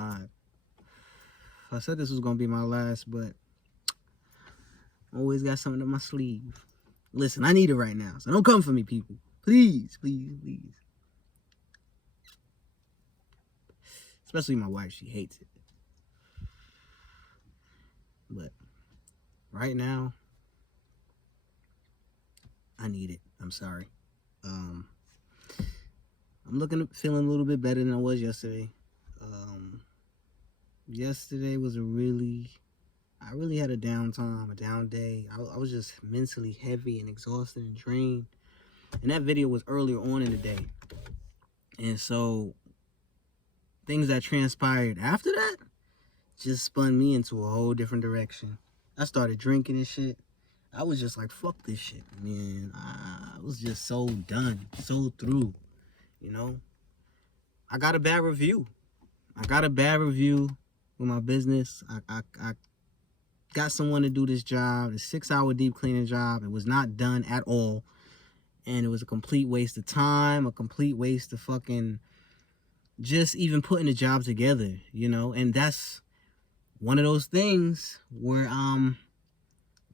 live. I said this was gonna be my last, but always got something up my sleeve. Listen, I need it right now, so don't come for me, people. Please, please, please. Especially my wife, she hates it. But right now, I need it. I'm sorry. I'm feeling a little bit better than I was yesterday. Yesterday was I really had a down time, a down day. I was just mentally heavy and exhausted and drained. And that video was earlier on in the day. And so things that transpired after that just spun me into a whole different direction. I started drinking and shit. I was just like, fuck this shit, man. I was just so done, so through, you know. I got a bad review with my business. I got someone to do this job, the 6-hour deep cleaning job. It was not done at all. And it was a complete waste of time, a complete waste of fucking just even putting the job together, you know. And that's one of those things where I'm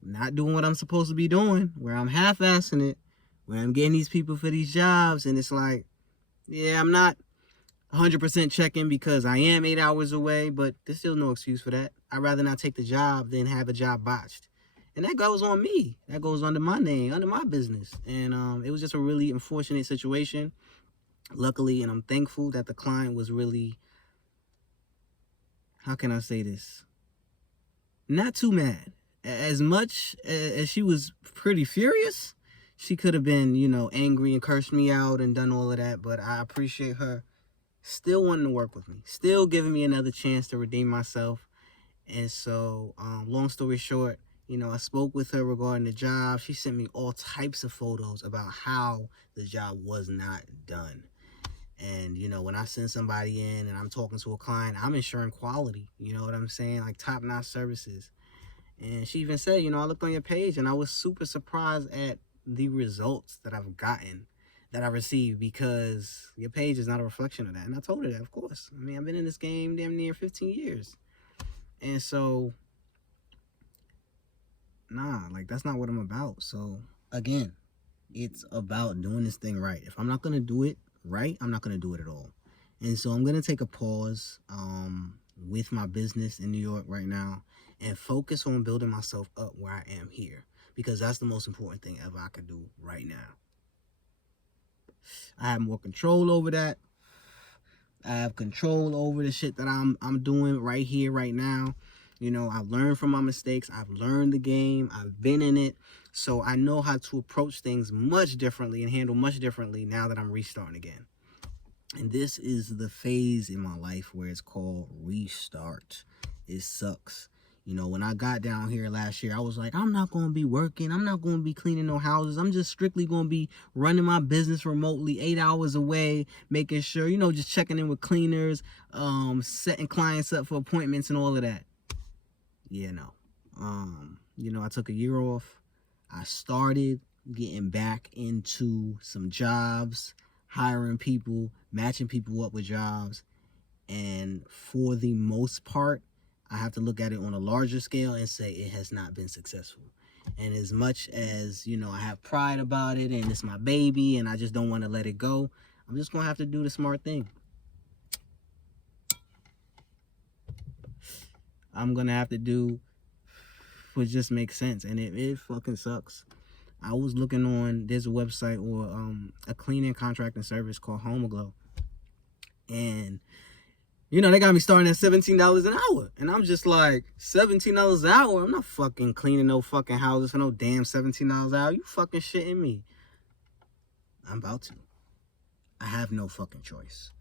not doing what I'm supposed to be doing, where I'm half-assing it, where I'm getting these people for these jobs. And it's like, yeah, I'm not 100% checking because I am 8 hours away, but there's still no excuse for that. I'd rather not take the job than have a job botched. And that goes on me. That goes under my name, under my business. And it was just a really unfortunate situation. Luckily, and I'm thankful that the client was really, how can I say this? Not too mad. As much as she was pretty furious, she could have been, you know, angry and cursed me out and done all of that. But I appreciate her still wanting to work with me, still giving me another chance to redeem myself. And so, long story short, you know, I spoke with her regarding the job. She sent me all types of photos about how the job was not done. And, you know, when I send somebody in and I'm talking to a client, I'm ensuring quality. You know what I'm saying? Like top-notch services. And she even said, you know, I looked on your page and I was super surprised at the results that I've gotten, that I received, because your page is not a reflection of that. And I told her that, of course. I mean, I've been in this game damn near 15 years. And so, nah, like, that's not what I'm about. So, again, it's about doing this thing right. If I'm not going to do it right, I'm not going to do it at all. And so I'm going to take a pause with my business in New York right now and focus on building myself up where I am here, because that's the most important thing ever I could do right now. I have more control over that. I have control over the shit that I'm doing right here, right now. You know, I've learned from my mistakes. I've learned the game. I've been in it. So I know how to approach things much differently and handle much differently now that I'm restarting again. And this is the phase in my life where it's called restart. It sucks. You know, when I got down here last year, I was like, I'm not going to be working. I'm not going to be cleaning no houses. I'm just strictly going to be running my business remotely, 8 hours away, making sure, you know, just checking in with cleaners, setting clients up for appointments and all of that. Yeah, no. You know, I took a year off. I started getting back into some jobs, hiring people, matching people up with jobs. And for the most part, I have to look at it on a larger scale and say it has not been successful. And as much as, you know, I have pride about it and it's my baby and I just don't want to let it go, I'm just going to have to do the smart thing. I'm going to have to do what just makes sense. And it fucking sucks. I was looking on, there's a website or a cleaning contracting service called HomeGlow. And you know, they got me starting at $17 an hour. And I'm just like, $17 an hour? I'm not fucking cleaning no fucking houses for no damn $17 an hour. You fucking shitting me. I'm about to. I have no fucking choice.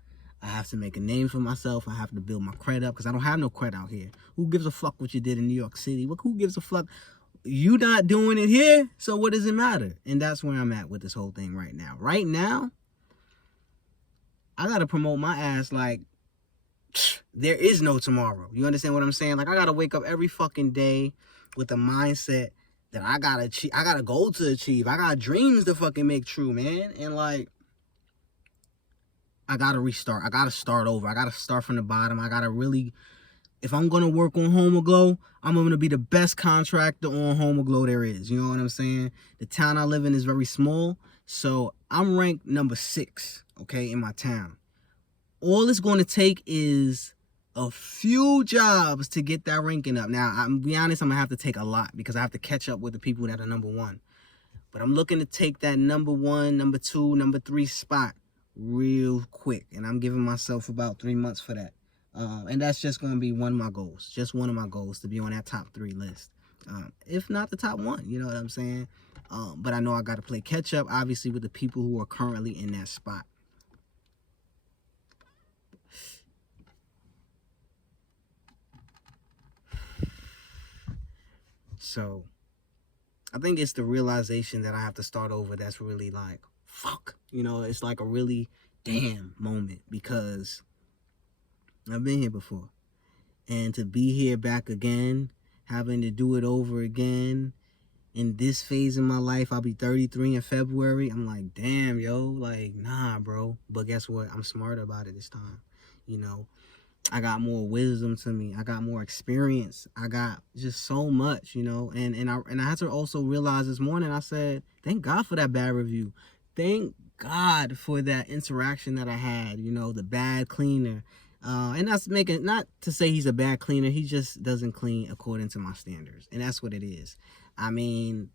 I have to make a name for myself. I have to build my credit up because I don't have no credit out here. Who gives a fuck what you did in New York City? Who gives a fuck? You not doing it here, so what does it matter? And that's where I'm at with this whole thing right now. Right now, I got to promote my ass like there is no tomorrow. You understand what I'm saying? Like, I gotta wake up every fucking day with the mindset that I got a goal to achieve. I got dreams to fucking make true, man. And like, I gotta restart. I gotta start over. I gotta start from the bottom. I gotta really, if I'm gonna work on HomeAglow, I'm gonna be the best contractor on HomeAglow there is. You know what I'm saying? The town I live in is very small, so I'm ranked number 6, okay, in my town. All it's gonna take is a few jobs to get that ranking up. Now, I'm be honest, I'm gonna have to take a lot because I have to catch up with the people that are number 1. But I'm looking to take that number 1, number 2, number 3 spot real quick, and I'm giving myself about 3 months for that. And that's just going to be one of my goals, just one of my goals, to be on that top 3 list, if not the top 1, you know what I'm saying? But I know I got to play catch up, obviously, with the people who are currently in that spot. So I think it's the realization that I have to start over that's really like, fuck, you know, it's like a really damn moment, because I've been here before. And to be here back again, having to do it over again, in this phase in my life, I'll be 33 in February. I'm like, damn, yo, like, nah, bro. But guess what? I'm smarter about it this time. You know, I got more wisdom to me. I got more experience. I got just so much, you know. And I had to also realize this morning, I said, thank God for that bad review. Thank God for that interaction that I had, you know, the bad cleaner. And that's making, not to say he's a bad cleaner, he just doesn't clean according to my standards. And that's what it is. I mean,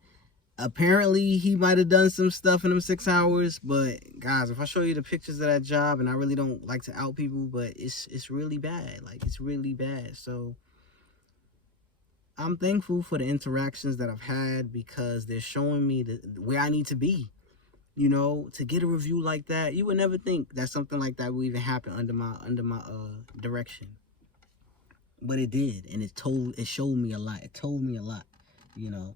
apparently he might have done some stuff in them 6 hours, but guys, if I show you the pictures of that job, and I really don't like to out people, but it's really bad. Like, it's really bad. So I'm thankful for the interactions that I've had, because they're showing me where I need to be. You know, to get a review like that, you would never think that something like that would even happen under my direction, but it did, and it showed me a lot. It told me a lot, you know.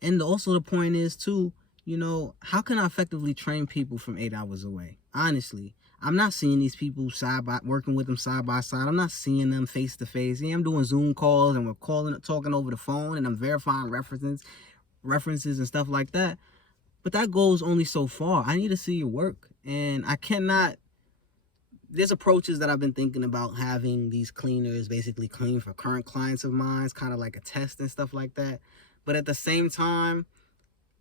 And also the point is too, you know, how can I effectively train people from 8 hours away? Honestly, I'm not seeing these people working with them side by side. I'm not seeing them face to face. Yeah, I'm doing Zoom calls, and we're talking over the phone, and I'm verifying references and stuff like that. But that goes only so far. I need to see your work. And I cannot, there's approaches that I've been thinking about having these cleaners basically clean for current clients of mine, kind of like a test and stuff like that. But at the same time,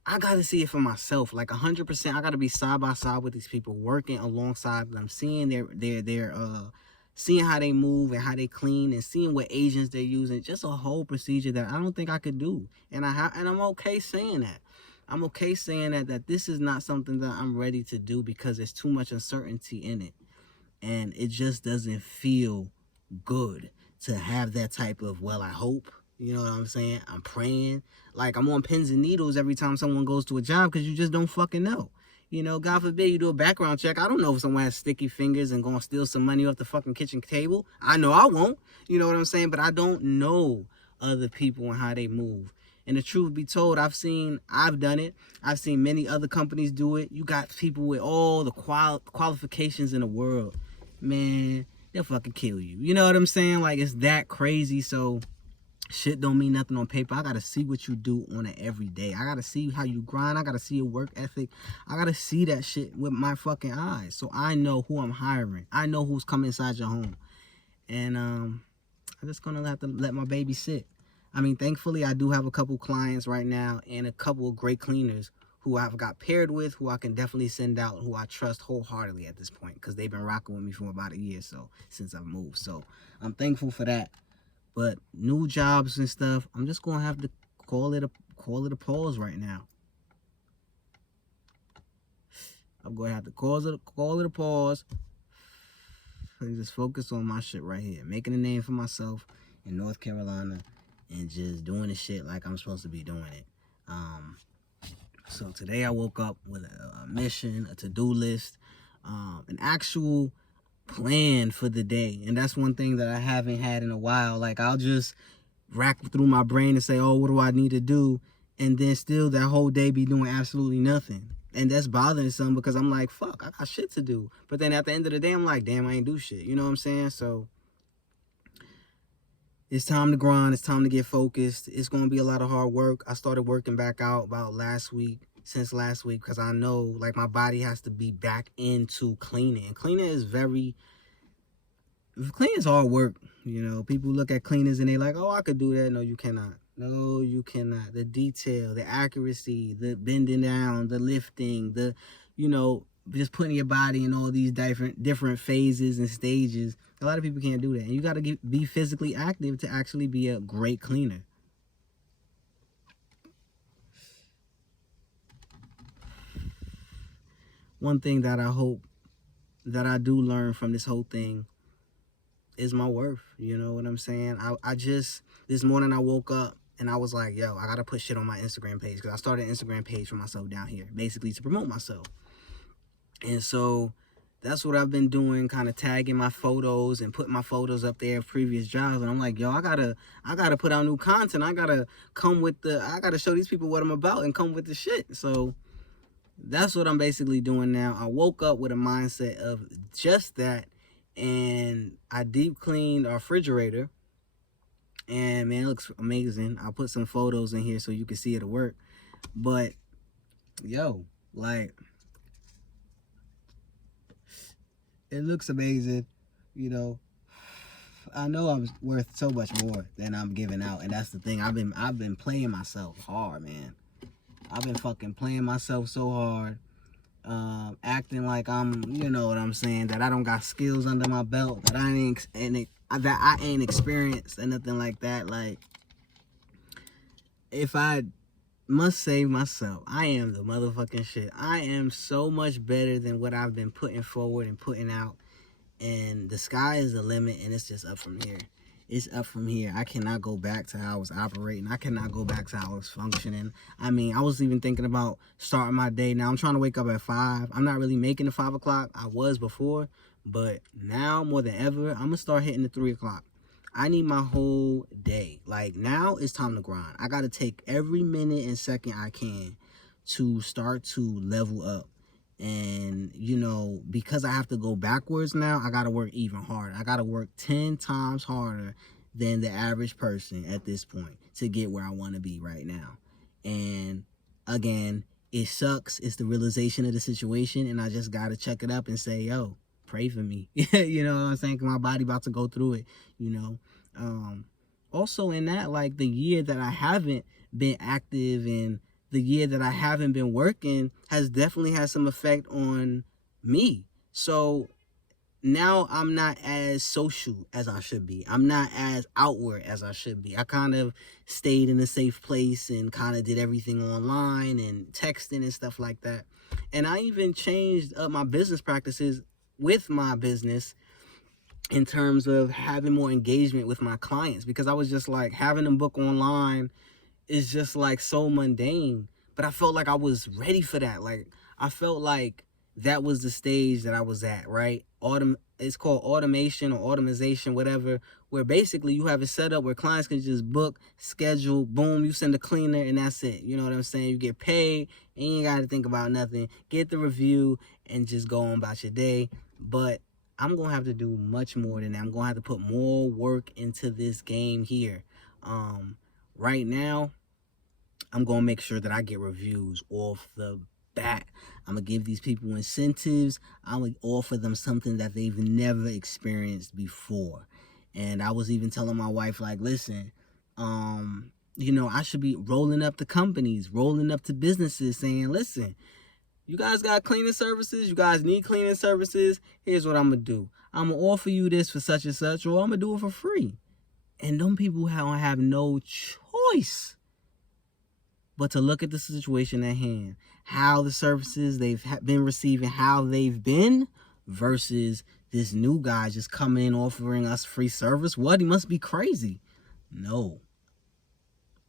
I got to see it for myself. Like 100%, I got to be side by side with these people, working alongside them, seeing seeing how they move and how they clean, and seeing what agents they're using. Just a whole procedure that I don't think I could do. And I'm okay saying that. I'm okay saying that this is not something that I'm ready to do, because there's too much uncertainty in it. And it just doesn't feel good to have that type of, well, I hope, you know what I'm saying? I'm praying. Like, I'm on pins and needles every time someone goes to a job, because you just don't fucking know. You know, God forbid you do a background check. I don't know if someone has sticky fingers and gonna steal some money off the fucking kitchen table. I know I won't. You know what I'm saying? But I don't know other people and how they move. And the truth be told, I've done it. I've seen many other companies do it. You got people with all the qualifications in the world. Man, they'll fucking kill you. You know what I'm saying? Like, it's that crazy. So shit don't mean nothing on paper. I gotta see what you do on it every day. I gotta see how you grind. I gotta see your work ethic. I gotta see that shit with my fucking eyes, so I know who I'm hiring. I know who's coming inside your home. And I'm just gonna have to let my baby sit. I mean, thankfully, I do have a couple clients right now, and a couple of great cleaners who I've got paired with, who I can definitely send out, who I trust wholeheartedly at this point, because they've been rocking with me for about a year so since I've moved. So I'm thankful for that. But new jobs and stuff, I'm just gonna have to call it a pause right now. I'm gonna have to call it a pause and just focus on my shit right here, making a name for myself in North Carolina, and just doing the shit like I'm supposed to be doing it. So today I woke up with a mission, a to-do list, an actual plan for the day. And that's one thing that I haven't had in a while. Like, I'll just rack through my brain and say, oh, what do I need to do? And then still that whole day be doing absolutely nothing. And that's bothering some, because I'm like, fuck, I got shit to do. But then at the end of the day, I'm like, damn, I ain't do shit. You know what I'm saying? So it's time to grind. It's time to get focused. It's going to be a lot of hard work. I started working back out about last week. since last week because I know like my body has to be back into cleaning. And cleaning is hard work. You know, people look at cleaners and they like, oh, I could do that. No, you cannot. No, you cannot. The detail, the accuracy, the bending down, the lifting, the, you know, just putting your body in all these different phases and stages. A lot of people can't do that. And you got to be physically active to actually be a great cleaner. One thing that I hope that I do learn from this whole thing is my worth. You know what I'm saying? I just, this morning I woke up and I was like, yo, I got to put shit on my Instagram page because I started an Instagram page for myself down here, basically to promote myself. And so that's what I've been doing, kind of tagging my photos and putting my photos up there of previous jobs. And I'm like, yo, I gotta put out new content. I gotta show these people what I'm about and come with the shit. So that's what I'm basically doing now. I woke up with a mindset of just that, and I deep cleaned our refrigerator. And man, it looks amazing. I'll put some photos in here so you can see it at work. But yo, like, it looks amazing, you know. I know I'm worth so much more than I'm giving out, and that's the thing. I've been playing myself hard, man. I've been fucking playing myself so hard, acting like I'm, you know what I'm saying, that I don't got skills under my belt, that I ain't experienced and nothing like that. Like, if I must save myself, I am the motherfucking shit. I am so much better than what I've been putting forward and putting out. And the sky is the limit, and it's just up from here. It's up from here. I cannot go back to how I was operating. I cannot go back to how I was functioning. I mean, I was even thinking about starting my day. Now I'm trying to wake up at 5. I'm not really making the 5 o'clock. I was before, but now more than ever, I'm gonna start hitting the 3 o'clock. I need my whole day. Like, now it's time to grind. I got to take every minute and second I can to start to level up. And, you know, because I have to go backwards now, I got to work even harder. I got to work 10 times harder than the average person at this point to get where I want to be right now. And again, it sucks. It's the realization of the situation. And I just got to check it up and say, yo, pray for me. You know what I'm saying? 'Cause my body about to go through it, you know. Also in that, like, the year that I haven't been active and the year that I haven't been working has definitely had some effect on me. So now I'm not as social as I should be. I'm not as outward as I should be. I kind of stayed in a safe place and kind of did everything online and texting and stuff like that. And I even changed up my business practices with my business in terms of having more engagement with my clients, because I was just like, having them book online is just like so mundane. But I felt like I was ready for that. Like, I felt like that was the stage that I was at, right? It's called automation or automation, whatever, where basically you have it set up where clients can just book, schedule, boom, you send a cleaner, and that's it. You know what I'm saying? You get paid, and you ain't got to think about nothing. Get the review, and just go on about your day. But I'm going to have to do much more than that. I'm going to have to put more work into this game here. Right now, I'm going to make sure that I get reviews off the bat. I'm going to give these people incentives. I'm going to offer them something that they've never experienced before. And I was even telling my wife, like, listen, you know, I should be rolling up to companies, rolling up to businesses saying, listen, you guys got cleaning services? You guys need cleaning services? Here's what I'm going to do. I'm going to offer you this for such and such, or I'm going to do it for free. And them people have no choice but to look at the situation at hand, how the services they've been receiving, how they've been, versus this new guy just coming in offering us free service. What? He must be crazy. No.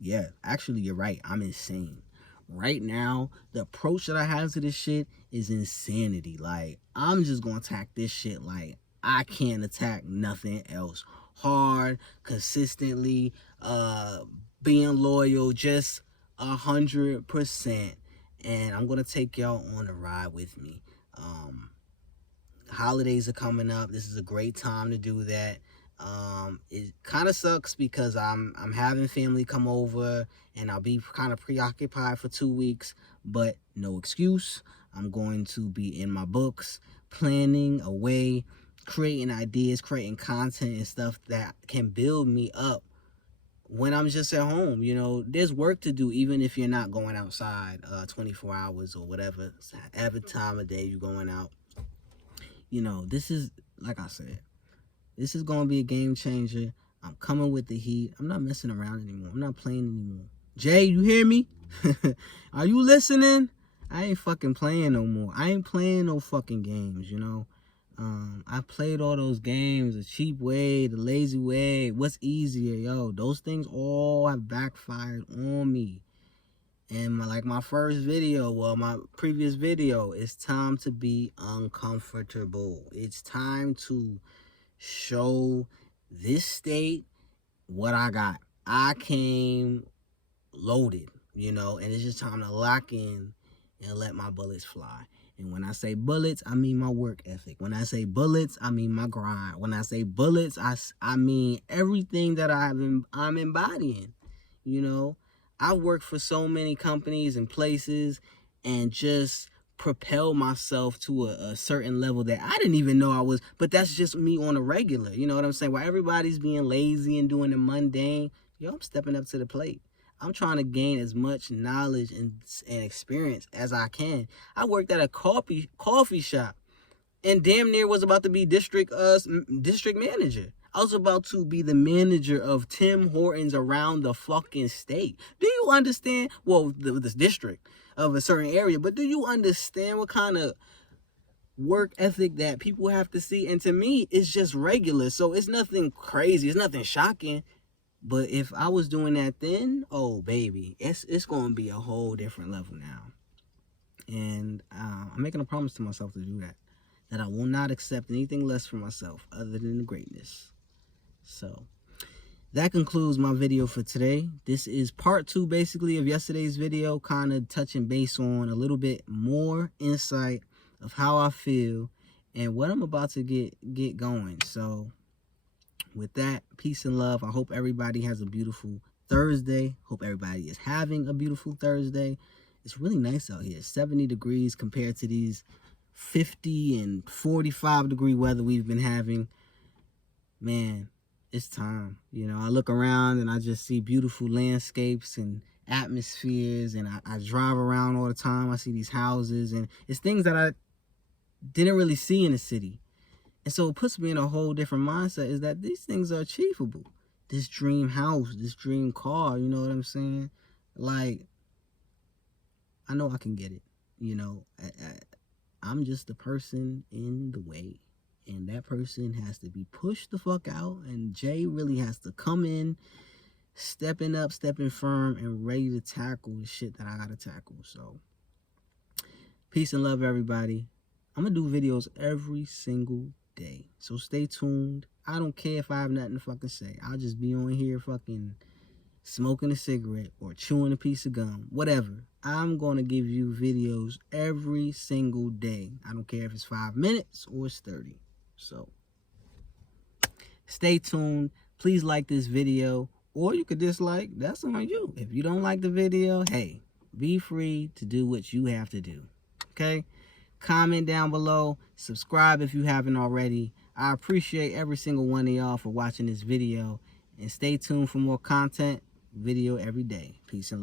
Yeah, actually, you're right. I'm insane. Right now, the approach that I have to this shit is insanity. Like, I'm just gonna attack this shit like I can't attack nothing else. Hard, consistently, being loyal, just 100%. And I'm gonna take y'all on a ride with me. Holidays are coming up. This is a great time to do that. It kind of sucks because I'm having family come over and I'll be kind of preoccupied for 2 weeks, but no excuse. I'm going to be in my books, planning a way, creating ideas, creating content and stuff that can build me up when I'm just at home. You know, there's work to do even if you're not going outside 24 hours or whatever every time of day you're going out. You know, this is, like I said, this is going to be a game changer. I'm coming with the heat. I'm not messing around anymore. I'm not playing anymore. Jay, you hear me? Are you listening? I ain't fucking playing no more. I ain't playing no fucking games, you know? I played all those games, the cheap way, the lazy way, what's easier, yo. Those things all have backfired on me. And my first video, well, my previous video, it's time to be uncomfortable. It's time to show this state what I got. I came loaded, you know, and it's just time to lock in and let my bullets fly. And when I say bullets, I mean my work ethic. When I say bullets, I mean my grind. When I say bullets, I mean everything that I'm embodying. You know, I work for so many companies and places and just propel myself to a certain level that I didn't even know I was, but that's just me on a regular. You know what I'm saying? While everybody's being lazy and doing the mundane, yo, I'm stepping up to the plate. I'm trying to gain as much knowledge and experience as I can. I worked at a coffee shop and damn near was about to be district manager. I was about to be the manager of Tim Hortons around the fucking state. Do you understand? Well, this district of a certain area, but do you understand what kind of work ethic that people have to see? And to me, it's just regular. So it's nothing crazy. It's nothing shocking. But if I was doing that then, oh baby, it's going to be a whole different level now. And I'm making a promise to myself to do that I will not accept anything less for myself other than the greatness. So that concludes my video for today. This is part 2 basically of yesterday's video, kind of touching base on a little bit more insight of how I feel and what I'm about to get going. So with that, peace and love. I hope everybody has a beautiful Thursday. Hope everybody is having a beautiful Thursday. It's really nice out here. 70 degrees compared to these 50 and 45 degree weather we've been having. Man, it's time. You know, I look around and I just see beautiful landscapes and atmospheres, and I drive around all the time. I see these houses, and it's things that I didn't really see in the city. And so it puts me in a whole different mindset, is that these things are achievable. This dream house, this dream car, you know what I'm saying? Like, I know I can get it. You know, I'm just the person in the way. And that person has to be pushed the fuck out. And Jay really has to come in, stepping up, stepping firm, and ready to tackle the shit that I gotta tackle. So, peace and love, everybody. I'm gonna do videos every single day. So stay tuned. I don't care if I have nothing to fucking say. I'll just be on here fucking smoking a cigarette or chewing a piece of gum, whatever. I'm going to give you videos every single day. I don't care if it's 5 minutes or it's 30. So stay tuned. Please like this video, or you could dislike. That's on you. If you don't like the video, hey, be free to do what you have to do. Okay? Comment down below. Subscribe if you haven't already. I appreciate every single one of y'all for watching this video. And stay tuned for more content. Video every day. Peace and love.